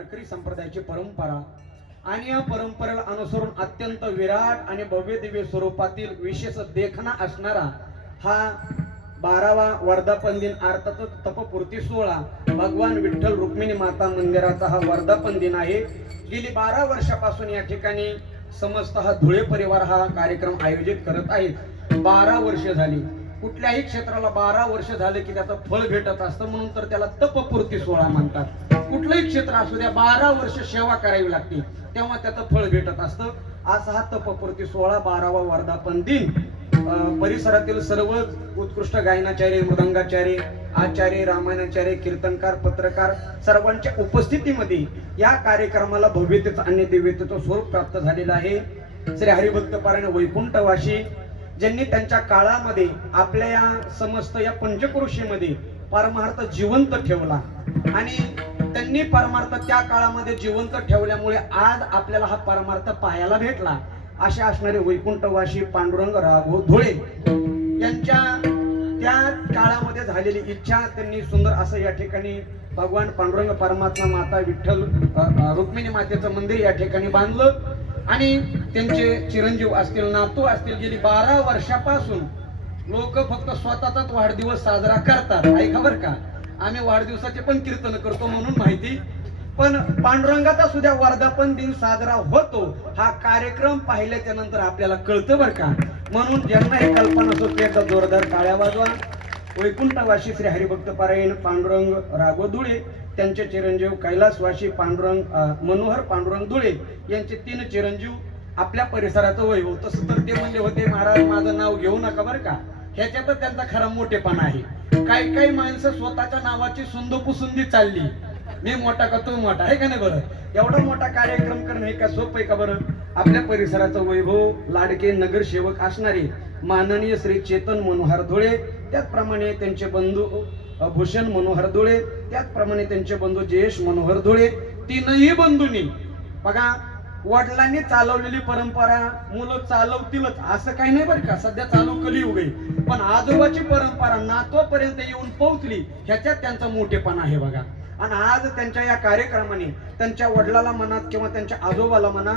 वारकरी संप्रदायाची परंपरा आणि या परंपरेला अनुसरून अत्यंत विराट आणि भव्य दिव्य स्वरूपातील विशेष देखणा असणारा हा बारावा वर्धापन दिन अर्थातच तपपूर्ती सोहळा भगवान विठ्ठल रुक्मिणी माता मंदिराचा हा वर्धापन दिन आहे. गेली बारा वर्षापासून या ठिकाणी समस्त हा धुळे परिवार हा कार्यक्रम आयोजित करत आहेत. बारा वर्ष झाली. कुठल्याही क्षेत्राला बारा वर्ष झाले की त्याचं फळ भेटत असतं म्हणून तर त्याला तपपूर्ती सोहळा म्हणतात. कुठलंही क्षेत्र असू द्या बारा वर्ष सेवा करावी लागते तेव्हा त्याचं फळ भेटत असतं. असा हा तपपूर्ती सोहळा बारावा वर्धापन दिन. परिसरातील सर्व उत्कृष्ट गायनाचार्य मृदंगाचार्य आचार्य रामायणाचार्य कीर्तनकार पत्रकार सर्वांच्या उपस्थितीमध्ये या कार्यक्रमाला भव्यतेचं आणि दिव्यतेचं स्वरूप प्राप्त झालेलं आहे. श्री हरिभक्त पारायण वैकुंठवाशी ज्यांनी त्यांच्या काळामध्ये आपल्या या समस्त या पंचकृषीमध्ये परमार्थ जिवंत ठेवला. आणि त्यांनी परमार्थ त्या काळामध्ये जिवंत ठेवल्यामुळे आज आपल्याला हा परमार्थ पाहायला भेटला. असे असणारे वैकुंठवासी पांडुरंग राघव धुळे यांच्या त्या काळामध्ये झालेली इच्छा त्यांनी सुंदर असं या ठिकाणी भगवान पांडुरंग परमात्मा माता विठ्ठल रुक्मिणी मातेचं मंदिर या ठिकाणी बांधलं. आणि त्यांचे चिरंजीव असतील नातू असतील गेली बारा वर्षापासून लोक फक्त स्वतःचाच वाढदिवस साजरा करतात. ऐका बर का? आम्ही वाढदिवसाचे पण कीर्तन करतो म्हणून माहिती. पण पांडुरंगाचा सुद्धा वर्धापन दिन साजरा होतो. हा कार्यक्रम पाहिल्याच्या नंतर आपल्याला कळतं बरं का? म्हणून ज्यांना हे कल्पना सुचली एकदा जोरदार काळ्या वाजवा. वैकुंठवासी श्री हरिभक्त परायण पांडुरंग राघव धुळे त्यांचे चिरंजीव कैलासवाशी पांडुरंग मनोहर पांडुरंग धुळे यांचे तीन चिरंजीव आपल्या परिसराचं वैभव. तसं तर ते म्हणले होते महाराज माझं नाव घेऊ नका बरं का? ह्याच्यातच त्यांचा खरा मोठेपणा आहे. काही काही माणसं स्वतःच्या नावाची सुंद पुसुंदी चालली. मी मोठा का तू मोठा? आहे का नाही बरं? एवढा मोठा कार्यक्रम करणं हे का सोपं आहे का बरं? आपल्या परिसराचं वैभव लाडके नगरसेवक असणारे माननीय श्री चेतन मनोहर धुळे त्याचप्रमाणे त्यांचे बंधू भूषण मनोहर धुळे त्याचप्रमाणे त्यांचे बंधू जयेश मनोहर धुळे तीनही बंधूंनी. बघा वडिलांनी चालवलेली परंपरा मुलं चालवतीलच असं काही नाही बरं का? सध्या चालू कलियुग आहे पण आजोबाची परंपरा नातोपर्यंत येऊन पोहोचली ह्याच्यात त्यांचा मोठेपण आहे बघा. आणि आज त्यांच्या या कार्यक्रमाने त्यांच्या वडिलाला म्हणा किंवा त्यांच्या आजोबाला म्हणा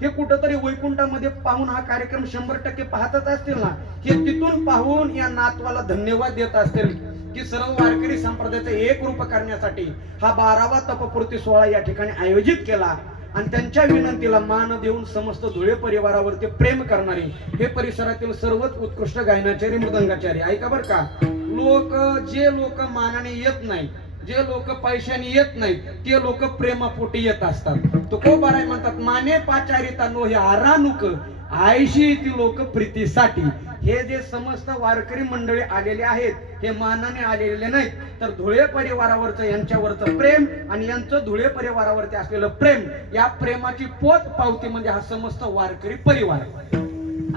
हे कुठंतरी वैकुंठामध्ये पाहून हा कार्यक्रम शंभर टक्के पाहतच असतील ना? हे तिथून पाहून या नातवाला धन्यवाद देत असतील. की सर्व वारकरी संप्रदायाचं एक रूप करण्यासाठी हा बारावा तपपूर्ती सोहळा या ठिकाणी आयोजित केला. आणि त्यांच्या विनंतीला मान देऊन समस्त धुळे परिवारावरती प्रेम करणारे हे परिसरातील सर्वच उत्कृष्ट गायनाचार्य मृदंगाचार्य. ऐका बर का. लोक जे लोक मानाने येत नाही जे लोक पैशाने येत नाहीत ते लोक प्रेमापोटी येत असतात. तुकोबाराय म्हणतात माने पाचारिता नो हे आरानुक आयशी ती लोक प्रीतीसाठी. हे जे समस्त वारकरी मंडळी आलेले आहेत हे मानाने आलेले नाहीत. तर धुळे परिवारावरचं यांच्यावरचं प्रेम आणि यांचं धुळे परिवारावरती असलेलं प्रेम या प्रेमाची पोच पावती म्हणजे हा समस्त वारकरी परिवार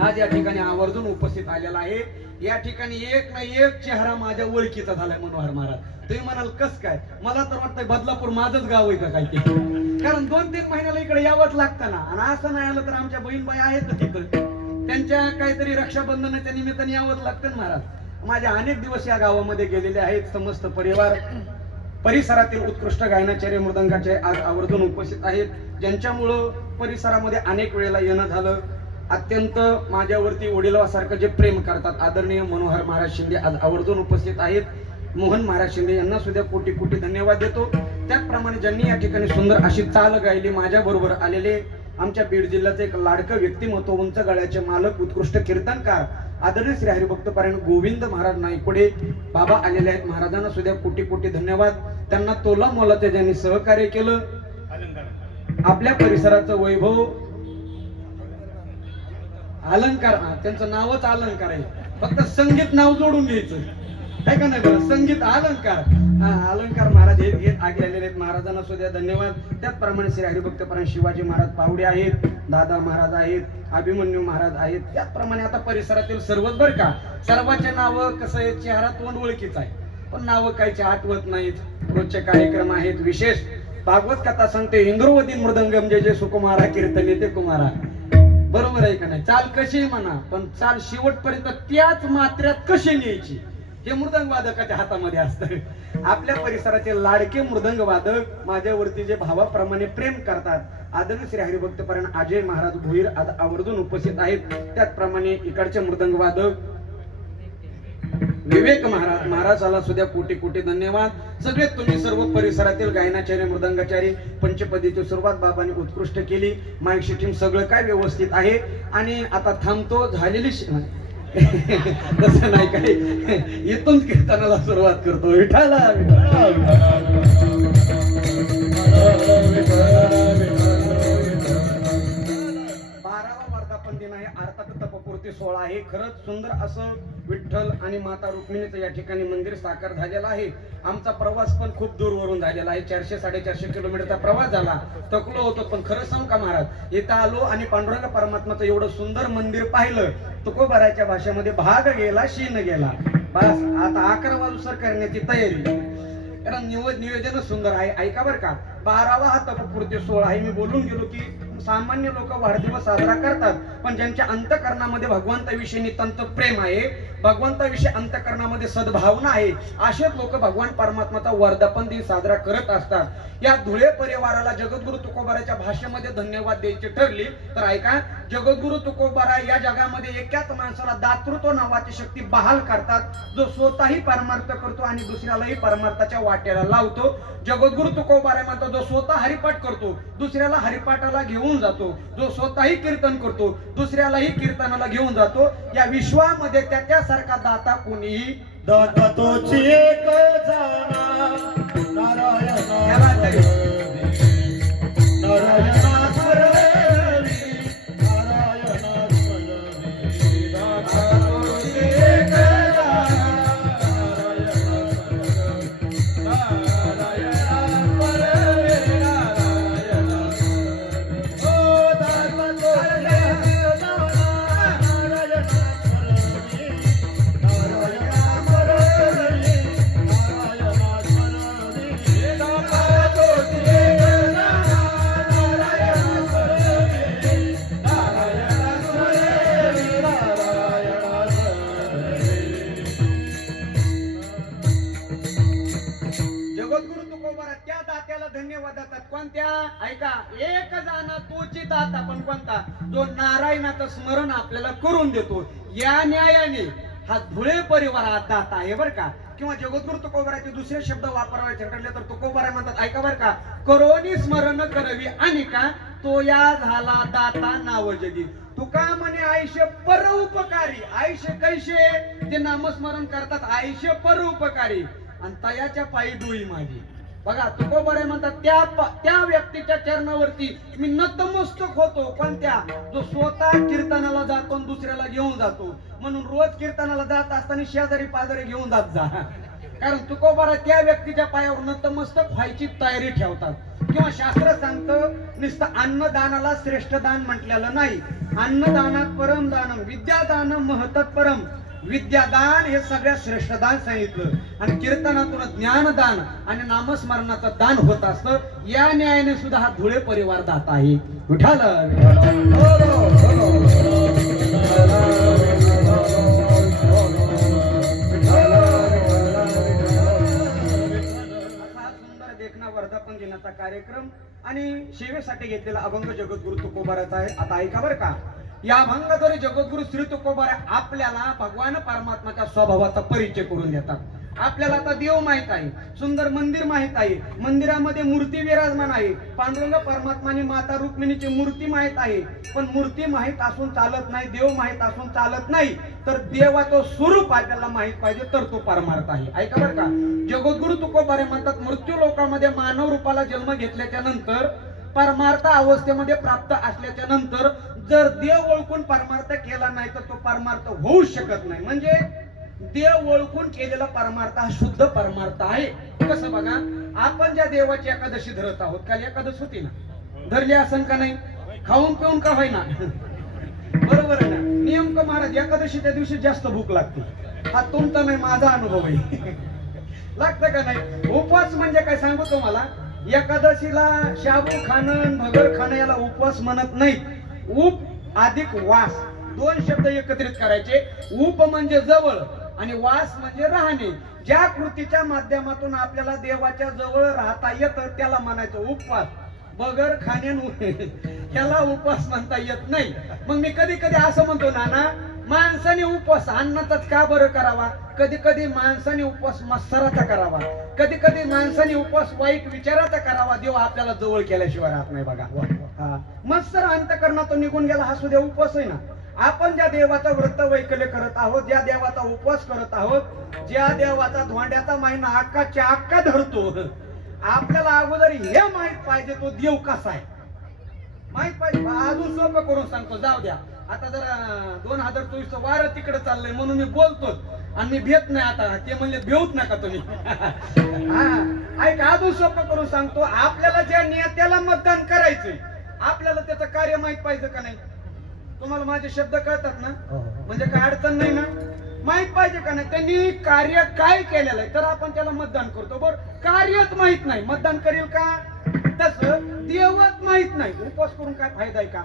आज या ठिकाणी आवर्जून उपस्थित आलेला आहे. या ठिकाणी एक ना एक चेहरा माझ्या ओळखीचा झालाय मनोहर महाराज. तुम्ही म्हणाल कस काय? मला तर वाटतंय बदलापूर माझंच गाव आहे का काय ते? कारण दोन तीन महिन्याला इकडे यावंच लागतं ना. आणि असं नाही आलं तर आमच्या बहीणबाई आहेत तिथं? त्यांच्या काहीतरी रक्षाबंधनाच्या निमित्ताने यावंच लागतं ना महाराज. माझ्या अनेक दिवस या गावामध्ये गेलेले आहेत समस्त परिवार परिसरातील उत्कृष्ट गायनाचार्य मृदंगाचे आज आवर्जून उपस्थित आहेत. ज्यांच्यामुळं परिसरामध्ये अनेक वेळेला येणं झालं. अत्यंत माझ्यावरती वडिलासारखं जे प्रेम करतात आदरणीय मनोहर महाराज शिंदे आज आवर्जून उपस्थित आहेत. मोहन महाराज शिंदे यांना सुद्धा कोटी कोटी धन्यवाद देतो. त्याचप्रमाणे ज्यांनी या ठिकाणी सुंदर अशी चाल गायली माझ्या बरोबर आलेले आमच्या बीड जिल्ह्याचं एक लाडकं व्यक्तिमत्व उंच गळ्याचे मालक उत्कृष्ट कीर्तनकार आदरणीय श्री हरिभक्त पारायण गोविंद महाराज नाईकुडे बाबा आलेले आहेत. महाराजांना सुद्धा कोटी कोटी धन्यवाद. त्यांना तोला मोलाचे ज्यांनी सहकार्य केलं आपल्या परिसराचं वैभव अलंकार त्यांचं नावच अलंकार आहे. फक्त संगीत नाव जोडून घ्यायचं. आहे का नाही संगीत अलंकार. हा अलंकार महाराज हे घेत आगे आलेले आहेत. महाराजांना सुद्धा धन्यवाद. त्याचप्रमाणे श्री हरिभक्त परायण शिवाजी महाराज पावडे आहेत. दादा महाराज आहेत. अभिमन्यू महाराज आहेत. त्याचप्रमाणे आता परिसरातील सर्वच बरं का सर्वांचे नाव कसं आहे चेहरा तोंड ओळखीच आहे. पण नावं काहीची आठवत नाहीत. रोजचे कार्यक्रम आहेत विशेष. भागवत कथा सांगते इंद्रवती मृदंगम जय जे सुकुमारा कीर्तन येते कुमारा. बरोबर आहे का नाही? चाल कशी म्हणा पण चाल शेवटपर्यंत त्याच मात्र्यात कशी न्यायची? हे मृदंग वादकाच्या हातामध्ये असतं. आपल्या परिसराचे लाडके मृदंग वादक माझ्यावरती जे भावाप्रमाणे प्रेम करतात आदरणीय श्री हरिभक्त परायण अजय महाराज भोईर आज आवर्जून उपस्थित आहेत. त्याचप्रमाणे इकडचे मृदंग वादक विवेक महाराज महाराजाला सुद्धा कोटी कोटी धन्यवाद. सगळे तुम्ही सर्व परिसरातील गायनाचार्य मृदंगाचारी पंचपदीची सुरुवात बाबांनी उत्कृष्ट केली. माईक टीम सगळं काय व्यवस्थित आहे? आणि आता थांबतो झालेली तसं नाही काही. इथून कीर्तनाला सुरुवात करतो. विठाला विठाला सोळा सोहळा खरंच सुंदर असं विठ्ठल आणि माता रुक्मिणीचं या ठिकाणी मंदिर साकार झालेलं आहे. आमचा प्रवास पण खूप दूरवरून झालेला आहे. चारशे साडेचारशे किलोमीटरचा प्रवास झाला. तकलो होतो पण खरं सांग का महाराज इथं आलो आणि पांडुरंग परमात्माचं एवढं सुंदर मंदिर पाहिलं तुकोबाराच्या भाषेमध्ये भाग गेला शीन गेला. बस आता अकरा वाजू करण्याची तयारी. कारण निवड नियोजन सुंदर आहे. ऐका बरं का बारावा हा तपपूर्ती सोहळा आहे. मी बोलून गेलो की सामान्य लोक वाढदिवस साजरा करतात पण ज्यांच्या अंतकरणामध्ये भगवंताविषयी नितांत प्रेम आहे भगवंताविषयी अंतकरणामध्ये सद्भावना आहे असेच लोक भगवान परमात्माचा वर्धापन दिन साजरा करत असतात. या धुळे परिवाराला जगद्गुरु तुकोबाराच्या भाषेमध्ये धन्यवाद द्यायचे ठरले तर ऐका जगद्गुरु तुकोबारा या जगामध्ये एकाच माणसाला दातृत्व नावाची शक्ती बहाल करतात जो स्वतःही परमार्थ करतो आणि दुसऱ्यालाही परमार्थाच्या वाट्याला लावतो. जगद्गुरु तुकोबारा म्हणतो जो स्वतः हरिपाठ करतो दुसऱ्याला हरिपाठाला घेऊन जातो. जो स्वतःही कीर्तन करतो दुसऱ्यालाही कीर्तनाला घेऊन जातो. या विश्वामध्ये त्या त्या त्याच्यासारखा दाता कोणीही दाता तोची एक जाणा नारायणा. नारायणा दाता कोणता? जो नारायणाचं स्मरण आपल्याला करून देतो. या न्यायाने हा धुळे परिवारात जात आहे बर का? किंवा जगद्गुरु तुकोबाराचे दुसरे शब्द वापरायचे ठरले तर तुकोबारा म्हणतात ऐका बर का? करोनी स्मरण करावी आणि का? तो या झाला दाता नाव जगी. तुका म्हणे आयुष्य पर उपकारी आयुष्य कैसे? ते नामस्मरण करतात आयुष्य पर उपकारी आणि तयाच्या पायी डोळी माझी बघा तुकोबरे म्हणतात त्या त्या व्यक्तीच्या चरणावरती मी नतमस्तक होतो पण त्या जो स्वतः कीर्तनाला जातो आणि दुसऱ्याला घेऊन जातो. म्हणून रोज कीर्तनाला जात असताना शेजारी पाजारी घेऊन जात जा. कारण तुकोबारा त्या व्यक्तीच्या पायावर नतमस्तक व्हायची तयारी ठेवतात. किंवा शास्त्र सांगतं नुसतं अन्नदानाला श्रेष्ठ दान म्हटलेलं नाही. अन्नदानात परम दानम विद्यादान महतत परम. विद्यादान हे सगळ्यात श्रेष्ठ दान सांगितलं. आणि कीर्तनातून ज्ञानदान आणि नामस्मरणाचं दान होत असतं. या न्यायाने सुद्धा हा धुळे परिवार दात आहे. विठाल सुंदर देखना वर्धापन दिनाचा कार्यक्रम आणि सेवेसाठी घेतलेला अभंग जगद्गुरु तुकोबाराचा आहे. आता ऐका बरं का. या अभंगाद्वारे जगद्गुरु श्री तुकोबारा आपल्याला भगवान परमात्माच्या स्वभावाचा परिचय करून देतात. आपल्याला आता देव माहीत आहे सुंदर मंदिर माहीत आहे मंदिरामध्ये मूर्ती विराजमान आहे पांडुरंग परमात्माने माता रुक्मिणीची मूर्ती माहीत आहे पण मूर्ती माहीत असून चालत नाही देव माहीत असून चालत नाही तर देवाचं स्वरूप आपल्याला माहीत पाहिजे तर तो परमार्थ आहे. ऐका बरं का? जगद्गुरु तुकोबारे म्हणतात मृत्यू लोकांमध्ये मानव रूपाला जन्म घेतल्याच्या नंतर परमार्थ अवस्थेमध्ये प्राप्त असल्याच्या नंतर जर देव ओळखून परमार्थ केला नाही तर तो परमार्थ होऊ शकत नाही. म्हणजे देव ओळखून केलेला परमार्थ हा शुद्ध परमार्थ आहे. कसं बघा आपण ज्या देवाची एकादशी धरत आहोत काल एकादश होती ना? धरली असन का नाही? खाऊन पिऊन का होईना? बरोबर आहे ना? नेमकं महाराज एकादशी त्या दिवशी जास्त भूक लागते. हा तुमचा नाही माझा अनुभव आहे. लागतं का नाही? उपवास म्हणजे काय सांगू तुम्हाला? एकादशीला शाबू खाणं भगर खाणं याला उपवास म्हणत नाही उप अधिक वास. दोन शब्द एकत्रित करायचे. उप म्हणजे जवळ आणि वास म्हणजे राहणे. ज्या कृतीच्या माध्यमातून आपल्याला देवाच्या जवळ राहता येतं त्याला म्हणायचं उपवास. बगर खाण्यान. त्याला उपवास म्हणता येत नाही. मग मी कधी कधी असं म्हणतो नाना माणसाने उपवास अन्नाचाच का बरं करावा? कधी कधी माणसाने उपवास मत्सराचा करावा. कधी कधी माणसाने उपवास वाईट विचाराचा करावा. देव आपल्याला जवळ केल्याशिवाय राहत नाही बघा. मत्सर अंतकरणातून निघून गेला हा सुद्धा उपवास आहे ना. आपण ज्या देवाचा व्रत वैकल्य करत आहोत ज्या देवाचा उपवास करत आहोत ज्या देवाचा धोंड्याचा महिना अक्काच्या अक्का धरतो आपल्याला अगोदर हे माहीत पाहिजे तो देव कसा आहे. माहीत पाहिजे. अजून सोपं करून सांगतो. जाऊ द्या. आता जरा दोन हजार चोवीस वारं तिकडे चाललंय म्हणून मी बोलतो आणि मी भेट नाही आता. ते म्हणले भेऊत नका तुम्ही. हा. ऐक अजून सोपं करून सांगतो. आपल्याला ज्या नेत्याला मतदान करायचंय आपल्याला त्याचं कार्य माहीत पाहिजे का नाही? तुम्हाला माझे शब्द कळतात ना? म्हणजे काय अडचण नाही ना? माहीत पाहिजे का नाही? त्यांनी कार्य काय केलेलं आहे तर आपण त्याला मतदान करतो. बर कार्यच माहीत नाही. मतदान करेल का? तस देवच माहीत नाही. उपवास करून काय फायदा आहे का?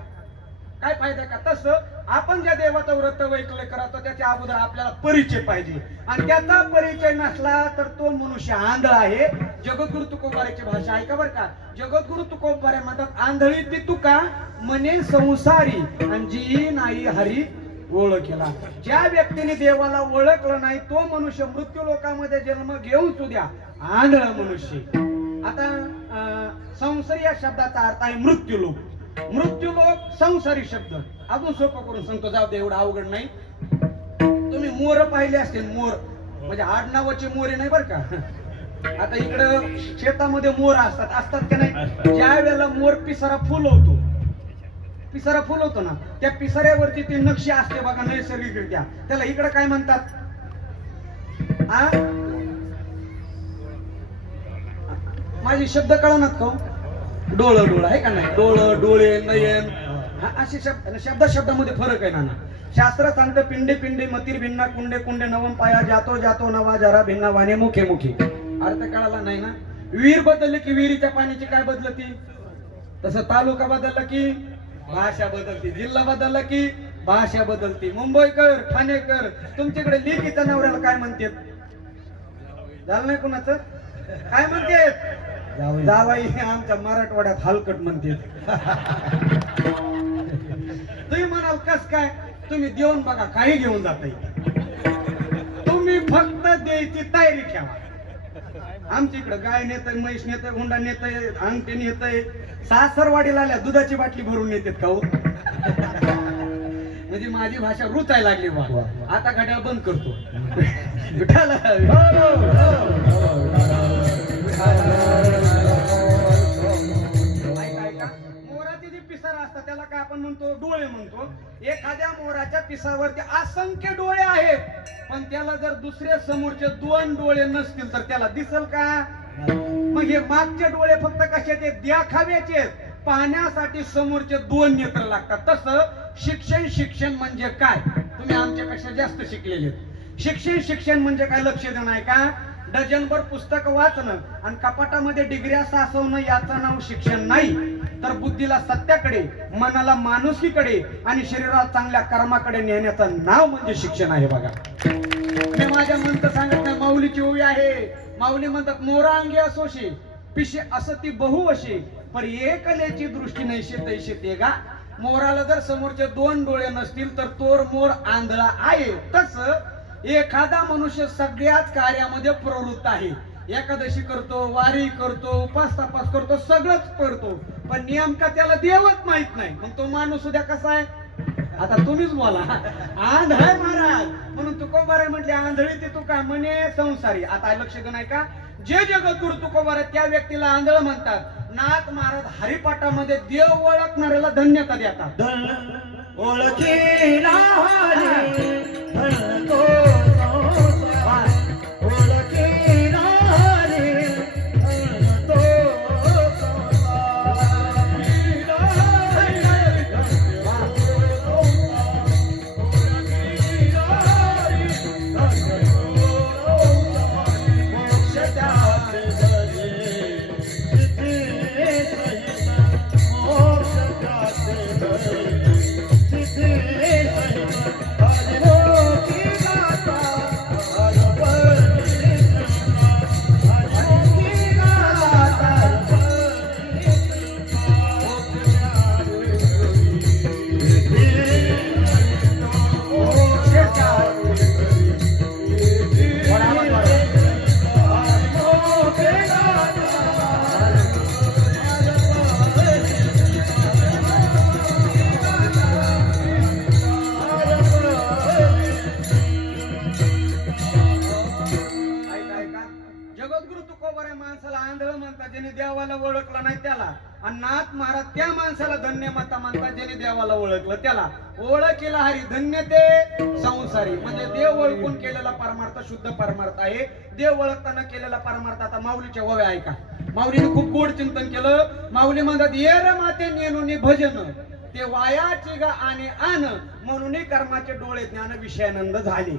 काय फायदा का? तसं आपण ज्या देवाचं व्रत वैकल्य करतो त्याच्या अगोदर आपल्याला परिचय पाहिजे. आणि त्याचा परिचय नसला तर तो मनुष्य आंधळ आहे. जगद्गुरु तुकोबाऱ्याची भाषा ऐका बरं का? जगद्गुरु तुकोबारे म्हणतात आंधळी ती तुका म्हणे संसारी. आणि जी नाही हरी ओळखेला. ज्या व्यक्तीने देवाला ओळखलं नाही तो मनुष्य मृत्यू लोकामध्ये जन्म घेऊन सुद्या आंधळ मनुष्य आता संसारी या शब्दाचा अर्थ आहे मृत्यू लोक मृत्यू लोक संसारी शब्द. अजून सोपं करून सांगतो जाऊ दे एवढं अवघड नाही. तुम्ही मोर पाहिले असतील मोर. म्हणजे आडनावाचे मोरे नाही बरं का? आता इकडं शेतामध्ये मोर असतात. असतात का नाही. ज्या वेळेला मोर पिसारा फुलवतो पिसारा फुलवतो ना त्या पिसाऱ्यावरती ती नक्षी असते बघा नैसर्गिकरित्या. त्याला इकडं काय म्हणतात? माझे शब्द कळणार का डोळ डोळ आहे का नाही? डोळ डोळे नयन. हा, असे शब्द शब्द शब्दामध्ये फरक आहे नाना. शास्त्र सांगतं पिंडे पिंडे मतीर भिन्ना कुंडे कुंडे नवम पाया जातो जातो नवा जरा भिन्ना वाणे मुखे मुखे. अर्थ कळाला नाही ना? विहीर बदलली की विहिरीच्या पाण्याची काय बदलती? तसं तालुका बदलला की भाषा बदलती. जिल्हा बदलला की भाषा बदलती. मुंबईकर ठाणेकर तुमच्याकडे लेकीच्या नवऱ्याला काय म्हणतात? झालं नाही कुणाचं? काय म्हणते जावाई. हे आमच्या मराठवाड्यात हलकट म्हणते. तुम्ही म्हणाल कस काय? तुम्ही देऊन बघा काही घेऊन जाता तुम्ही फक्त द्यायची तयारी ठेवा. आमच्या इकडं गाय नेतय म्हैस नेतय हुंडा नेतय अंगठे नेतय. सासरवाडीला आल्या दुधाची बाटली भरून नेतात का हो? म्हणजे माझी भाषा रुचायला लागली बा आता घड्याळ बंद करतो. विठाला आपण म्हणतो डोळे म्हणतो एखाद्या मोराच्या पिसावरती असंख्य डोळे आहेत. पण त्याला जर दुसऱ्या समोरचे दोन डोळे नसतील तर त्याला दिसल का? मग हे मागचे डोळे फक्त कशाचे द्याखाव्याचे पाहण्यासाठी समोरचे दोन नेत्र लागतात. तसं शिक्षण शिक्षण म्हणजे काय? तुम्ही आमच्यापेक्षा जास्त शिकलेले शिक्षण शिक्षण म्हणजे काय? लक्ष देणं आहे का? डझनभर पुस्तक वाचणं. आणि कपाटामध्ये डिग्र्या साचवणं याचं नाव शिक्षण नाही. तर बुद्धीला सत्याकडे मनाला माणुसकीकडे आणि शरीराला चांगल्या कर्माकडे नेण्याचं नाव म्हणजे शिक्षण आहे बघा. मी माझ्या म्हणत सांगत नाही माऊलीची ओळी आहे. माऊली म्हणतात मोरा अंगी असोशी पिशे असं ती बहु अशी पण एकलेची दृष्टी नैशे तैशे ते गा. मोराला जर समोरचे दोन डोळे नसतील तर तोर मोर आंधळा आहे. तस एखादा मनुष्य सगळ्याच कार्यामध्ये प्रवृत्त आहे. एकादशी करतो वारी करतो उपास तपास करतो सगळंच करतो. पण नेमका त्याला देवच माहीत नाही. मग तो माणूस उद्या कसा आहे? आता तुम्हीच बोला. आंधळ महाराज. म्हणून तुकोबार म्हटले आंधळी ते तू का म्हणे संसारी. आता लक्ष देऊ नाही का जे जगद्गुरु तुकोबार त्या व्यक्तीला आंधळ म्हणतात. नाथ महाराज हरिपाठामध्ये देव ओळखणाऱ्याला धन्यता देतात. ओळखे नाथ महाराज त्या माणसाला धन्य माता म्हणतात ज्याने देवाला ओळखलं त्याला ओळखीला हरी धन्य ते संसारी. म्हणजे देव ओळखून केलेला परमार्थ शुद्ध परमार्थ आहे. देव ओळखताना केलेला परमार्थ आता माऊलीच्या वव्या ऐका माऊलीने खूप गोड चिंतन केलं. माऊली म्हणतात ये र माते नेनुनी भजन ते वायाचे गा आणि आन म्हणूनही कर्माचे डोळे ज्ञान विषयानंद झाले.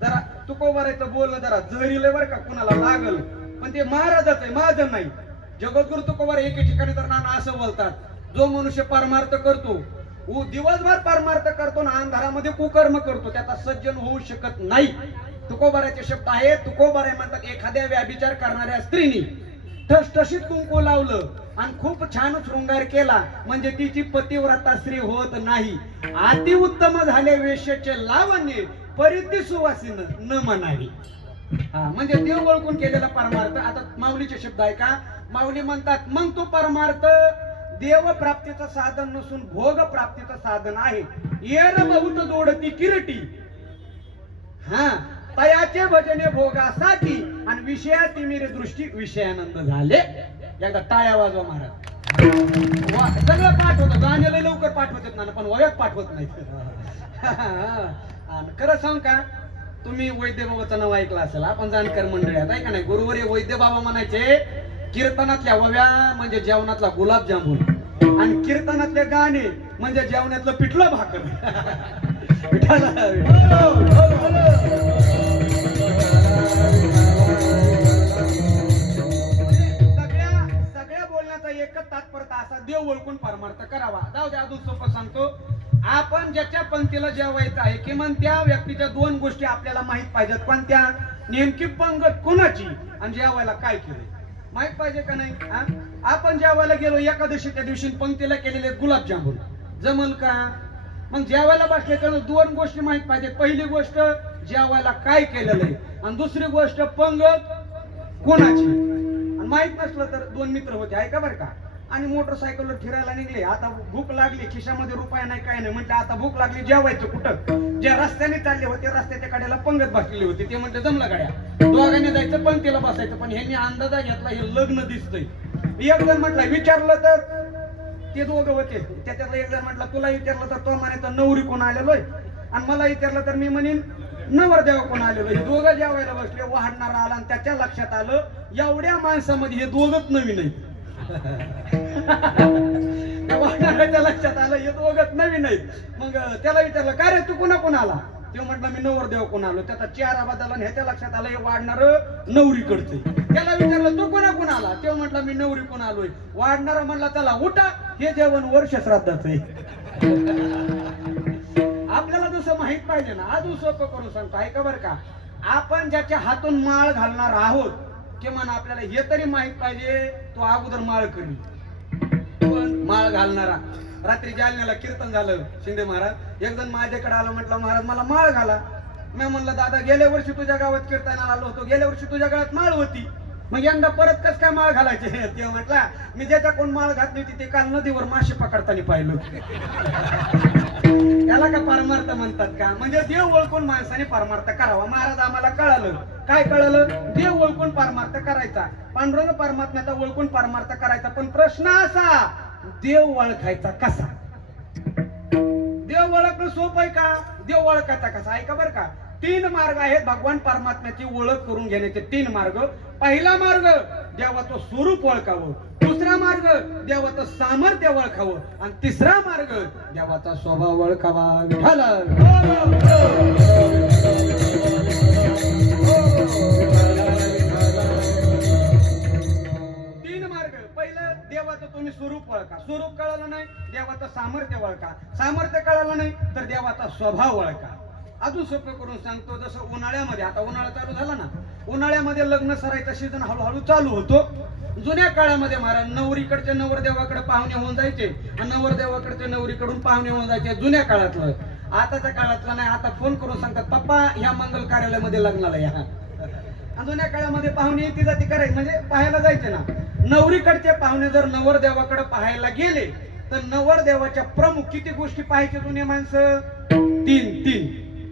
जरा तुकोबारायचं बोललं जरा जहरीलं बरं का कुणाला लागल. पण ते महाराजाचं आहे माझं नाही. जगद्गुरु तुकोबार एके ठिकाणी तर नाना असं बोलतात जो मनुष्य परमार्थ करतो दिवसभर परमार्थ करतो ना अंधारामध्ये कुकर्म करतो त्याचा सज्जन होऊ शकत नाही. तुकोबाराचे शब्द आहे तुकोबारे म्हणतात एखाद्या व्याभिचार करणाऱ्या स्त्रीनी ठसठशीत कुंकू लावलं आणि खूप छान शृंगार केला म्हणजे तिची पतिव्रता स्त्री होत नाही. अति उत्तम झाले वेश्याचे लावण्य परिती सुवासीन न म्हणावी. हा, म्हणजे देव ओळखून केलेला परमार्थ. आता माऊलीचे शब्द आहे का? माऊली म्हणतात मग तो परमार्थ देव प्राप्तीचं साधन नसून भोग प्राप्तीचं साधन आहे. येर बहुत जोडती किरटी. हा तयाचे भजने भोगासाठी आणि विषयाती मेरे दृष्टी विषयानंद झाले. एकदा टाळ्या वाजवा महाराज. सगळं पाठवत. गाण्याला लवकर पाठवत ना पण वयात पाठवत नाही आणि खरं सांग का तुम्ही वैद्य बाबाचं नाव ऐकलं असेल. आपण जाणकार मंडळी आहेत ऐका नाही? गुरुवारी वैद्य बाबा म्हणायचे कीर्तनातल्या वव्या म्हणजे जेवणातला गुलाबजामुन आणि कीर्तनातले गाणे म्हणजे जेवणातलं पिठलं भाकर. सगळ्या सगळ्या बोलण्याचा एकच तात्पर्य असा देव ओळखून परमार्थ करावा. जाऊ द्या अजून सोपं सांगतो. आपण ज्याच्या पंक्तीला जेवायचं आहे किमान त्या व्यक्तीच्या दोन गोष्टी आपल्याला माहीत पाहिजेत. पण त्या नेमकी पंगत कोणाची? आणि जेवायला काय केलं माहीत पाहिजे का नाही हा? आपण जेवायला गेलो एकादशीच्या दिवशी पंक्तीला केलेले गुलाबजामुन जमल का? मग जेवायला बसले तर दोन गोष्टी माहीत पाहिजे. पहिली गोष्ट जेवायला काय केलेलं आहे? आणि दुसरी गोष्ट पंगत कोणाची? आणि माहीत नसलं तर दोन मित्र होते ऐका बरं का? आणि मोटरसायकलवर फिरायला निघले. आता भूक लागली खिशामध्ये रुपया नाही काय नाही. म्हटलं आता भूक लागली जेवायचं कुठं? जे रस्त्याने चालले होते रस्त्याच्या कड्याला पंगत बसलेली होती. ते म्हणते जमलं गाड्या. दोघांनी जायचं पंक्तीला बसायचं. पण ह्यांनी अंदाजा घेतला हे लग्न दिसतंय. एक जण म्हटलं विचारलं तर ते दोघं होते. त्याच्यातला एक जण म्हटलं तुला विचारलं तर तो म्हणे तर नवरी कोण आलेलो आणि मला विचारलं तर मी म्हणेन नवरदेव कोण आलेलो हे दोघं जेवायला बसले वाढणारा आला आणि त्याच्या लक्षात आलं एवढ्या माणसामध्ये हे दोघच नवीन आहे वाढणाऱ्याच्या लक्षात आलं हे वगत नवीन आहेत. मग त्याला विचारलं काय रे तू कोणा कोण आला ते म्हटलं मी नवरदेव कोण आलो त्याचा चेहरा बदलला आणि ह्याच्या लक्षात आलं हे वाढणार नवरीकडचे त्याला विचारलं तू कोणा कोण आला ते म्हटलं मी नवरी कोण आलोय वाढणार म्हणला त्याला उठा हे जेवण वर्ष श्राद्धाचं आहे. आपल्याला जसं माहीत पाहिजे ना आज सोपं करून सांगतो ऐका बरं का. आपण ज्याच्या हातून माळ घालणार आहोत किमान आपल्याला हे तरी माहीत पाहिजे तो अगोदर माळ करी. माळ घालणारा. रात्री जालन्याला कीर्तन झालं शिंदे महाराज. एक जण माझ्याकडे आलं म्हटलं महाराज मला माळ घाला. मी म्हणलं दादा गेल्या वर्षी तुझ्या गावात कीर्तनाला आलो होतो. गेल्या वर्षी तुझ्या गावात माळ होती. मग यंदा परत कस काय माळ घालायचे? ते म्हटला मी ज्याच्या कोण माळ घातली होती ते काल नदीवर मासे पकडताना पाहिलं. त्याला का परमार्थ म्हणतात का? म्हणजे देव ओळखून माणसाने परमार्थ करावा. महाराज आम्हाला कळालं. काय कळालं? देव ओळखून परमार्थ करायचा. पांडुरंग परमात्म्याचा ओळखून परमार्थ करायचा. पण प्रश्न असा देव ओळखायचा कसा? देव ओळखणं सोपं आहे का? देव ओळखायचा कसा? ऐका बरं का? तीन मार्ग आहेत. भगवान परमात्म्याची ओळख करून घेण्याचे तीन मार्ग. पहिला मार्ग देवाचं स्वरूप ओळखावं. दुसरा मार्ग देवाचं सामर्थ्य ओळखावं. आणि तिसरा मार्ग देवाचा स्वभाव ओळखावा. तीन मार्ग. पहिलं देवाचं तुम्ही स्वरूप ओळखा. स्वरूप कळालं नाही देवाचं सामर्थ्य ओळखा. सामर्थ्य कळालं नाही तर देवाचा स्वभाव ओळखा. अजून सोपं करून सांगतो जसं उन्हाळ्यामध्ये आता उन्हाळा चालू झाला ना उन्हाळ्यामध्ये लग्न सरायचा सीझन हळूहळू चालू होतो. जुन्या काळामध्ये महाराज नवरीकडच्या नवरदेवाकडे पाहुणे होऊन जायचे आणि नवरदेवाकडच्या नवरीकडून पाहुणे होऊन जायचे जुन्या काळातलं. आताच्या काळातलं नाही आता फोन करून सांगतात पप्पा ह्या मंगल कार्यालयामध्ये लग्नाला या. जुन्या काळामध्ये पाहुणे येते जाती करायची म्हणजे पाहायला जायचे ना. नवरीकडचे पाहुणे जर नवरदेवाकडे पाहायला गेले तर नवरदेवाच्या प्रमुख किती गोष्टी पाहायचे जुने माणसं? तीन तीन.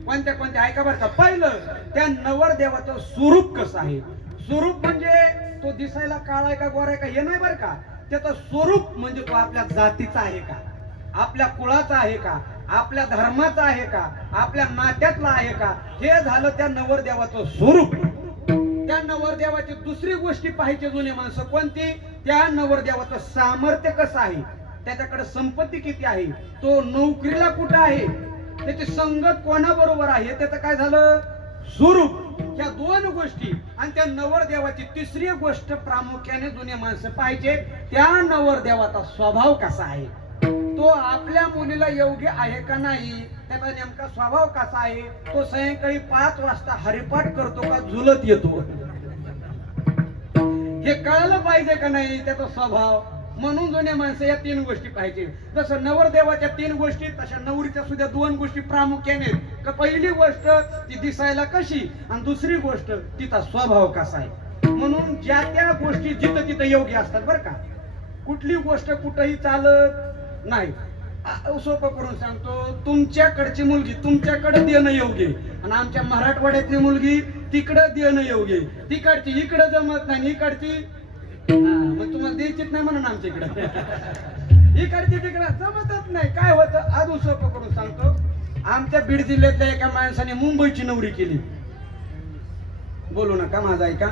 कोणत्या कोणत्या ऐका बरं का. पहिलं त्या नवरदेवाचं स्वरूप कसं आहे? स्वरूप म्हणजे तो दिसायला काळा आहे का गोरा आहे का हे नाही बरं का. त्याचं स्वरूप म्हणजे तो आपल्या जातीचा आहे का? आपल्या कुळाचा आहे का? आपल्या धर्माचा आहे का? आपल्या नात्यातला आहे का? हे झालं त्या नवरदेवाचं स्वरूप. त्या नवरदेवाची दुसरी गोष्टी पाहिजे जुने माणसं कोणती? त्या नवरदेवाचं सामर्थ्य कसं आहे? त्याच्याकडे संपत्ती किती आहे? तो नोकरीला कुठं आहे? त्याची संगत कोणाबरोबर आहे? त्याचं काय झालं? स्वरूप. या दोन गोष्टी. आणि त्या नवरदेवाची तिसरी गोष्ट प्रामुख्याने जुने माणसं पाहिजे त्या नवरदेवाचा स्वभाव कसा आहे? तो आपल्या मुलीला योग्य आहे का नाही? त्याचा नेमका स्वभाव कसा आहे? तो सायंकाळी पाच वाजता हरिपाठ करतो का झुलत येतो? हे कळलं पाहिजे का नाही त्याचा स्वभाव? म्हणून जुने माणसं या तीन गोष्टी पाहिजे जसं नवरदेवाच्या तीन गोष्टी तशा नवरीच्या सुद्धा दोन गोष्टी प्रामुख्याने का पहिली गोष्ट ती दिसायला कशी? आणि दुसरी गोष्ट तिचा स्वभाव कसा आहे? म्हणून ज्या त्या गोष्टी जिथं तिथं योग्य असतात बरं का. कुठली गोष्ट कुठंही चालत नाही. सोपं करून सांगतो तुमच्याकडची मुलगी तुमच्याकडे देणं योग्य आणि आमच्या मराठवाड्यातली मुलगी तिकडं देणं योग्य तिकडची इकडं जमत नाही इकडची हा, तुम्हाला द्यायचीच नाही म्हणून आमच्या इकडे. इकडची तिकडे समजत नाही. काय होतं? अजून सोपं करून सांगतो. आमच्या बीड जिल्ह्यातल्या एका माणसाने मुंबईची नवरी केली. बोलू नका माझा ऐका.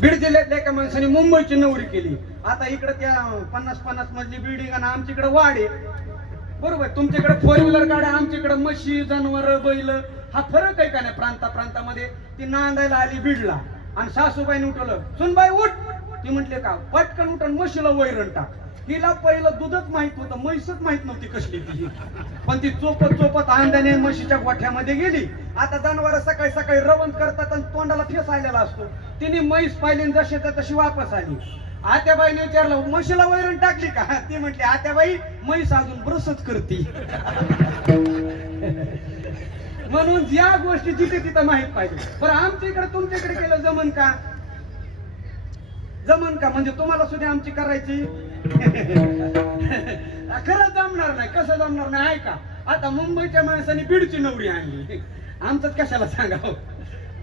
बीड जिल्ह्यातल्या एका माणसाने मुंबईची नवरी केली. आता इकडे त्या पन्नास पन्नास मधली बिल्डिंग आणि आमच्याकडे वाढ आहे. बरोबर? तुमच्याकडे फोर व्हीलर गाड्या आमच्याकडे म्हशी जनावर बैल हा फरक आहे का नाही? प्रांता प्रांतामध्ये. ती नांदायला आली बीडला. आणि सासूबाईने उठवलं सुनबाई उठ. ती म्हटले का पटकन उठून म्हशीला वैरण टाक. हिला पहिलं दूधच माहीत होतं म्हैसच माहीत नव्हती कसली ती. पण ती चोपत चोपत आंध्याने म्हशीच्या गोठ्यामध्ये गेली. आता जनावर सकाळी सकाळी रवण करतात आणि तोंडाला फेस आलेला असतो. तिने म्हैस पाहिली जशी त्या तशी वापस आली. आत्याबाईने विचारलं म्हशीला वैरण टाकली का? ती म्हटली आत्याबाई म्हैस अजून ब्रसच करती. म्हणून या गोष्टी जिथे तिथं माहीत पाहिजे. बरं आमच्या इकडे तुमच्याकडे केलं जमन का? जमन का? म्हणजे तुम्हाला सुद्धा आमची करायची? खरं जमणार नाही. कसं जमणार नाही? ऐका. आता मुंबईच्या माणसाने बीडची नवरी आणली. आमचं कशाला सांगावं?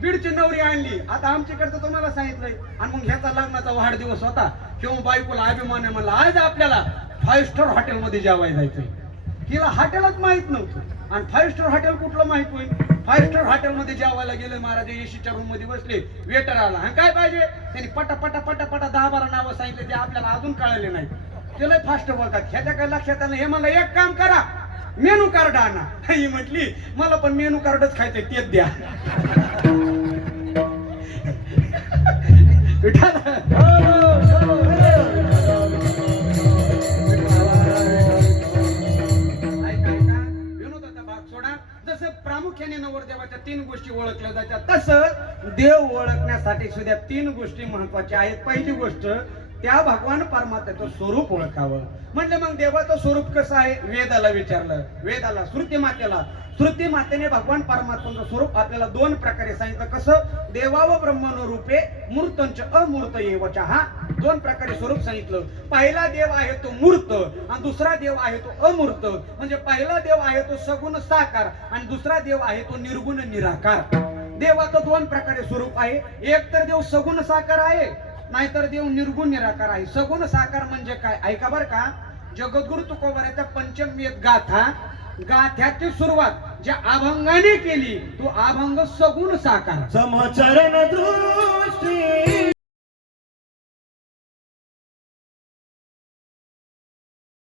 बीडची नवरी आणली. आता आमच्याकडचं तुम्हाला सांगितलंय. आणि मग ह्याचा लग्नाचा वाढदिवस होता. किंवा बायकोला अभिमान आहे म्हणला आज आपल्याला फाईव्ह स्टार हॉटेलमध्ये जेवायला जायचंय. तिला हॉटेलच माहीत नव्हतं. आणि फाईव्ह स्टार हॉटेल कुठलं माहीत होईल? फाईव्ह स्टार हॉटेलमध्ये जेवायला गेले महाराज एसीच्या रूममध्ये बसले. वेटर आला. हा काय पाहिजे? त्यांनी पटा पटा पटा पटा दहा बारा नावं सांगितले ते आपल्याला अजून कळले नाही. ते लय फास्ट बोलतात. ह्याच्या काय लक्षात आलं? हे मला एक काम करा मेनू कार्ड आणा. ही म्हटली मला पण मेनू कार्डच खायचंय तेच द्या. विठाला. प्रामुख्याने नवरदेवाच्या तीन गोष्टी ओळखल्या जातात. तसं देव ओळखण्यासाठी सुद्धा तीन गोष्टी महत्त्वाच्या आहेत. पहिली गोष्ट त्या भगवान परमात्म्याचं स्वरूप ओळखावं. म्हणजे मग देवाचं स्वरूप कसं आहे? वेदाला विचारलं. वेदाला श्रुती मातेला. श्रुती मातेने भगवान परमात्म्याचं स्वरूप आपल्याला दोन प्रकारे सांगितलं. कसं? देवा व ब्रह्मनो रूपे मूर्तंच अमूर्त येवचा हा दोन प्रकारे स्वरूप सांगितलं. पहिला देव आहे तो मूर्त आणि दुसरा देव आहे तो अमूर्त. म्हणजे पहिला देव आहे तो सगुण साकार आणि दुसरा देव आहे तो निर्गुण निराकार. देवाचं दोन प्रकारे स्वरूप आहे. एक तर देव सगुण साकार आहे नाहीतर देव निर्गुण निराकार आहे. सगुण साकार म्हणजे काय? ऐका बर का. जगद्गुरु तुकोबाराच्या पंचमेत गाथा. गाथ्याची सुरुवात ज्या अभंगाने केली तो अभंग सगुण साकार. समचरण दृष्टी.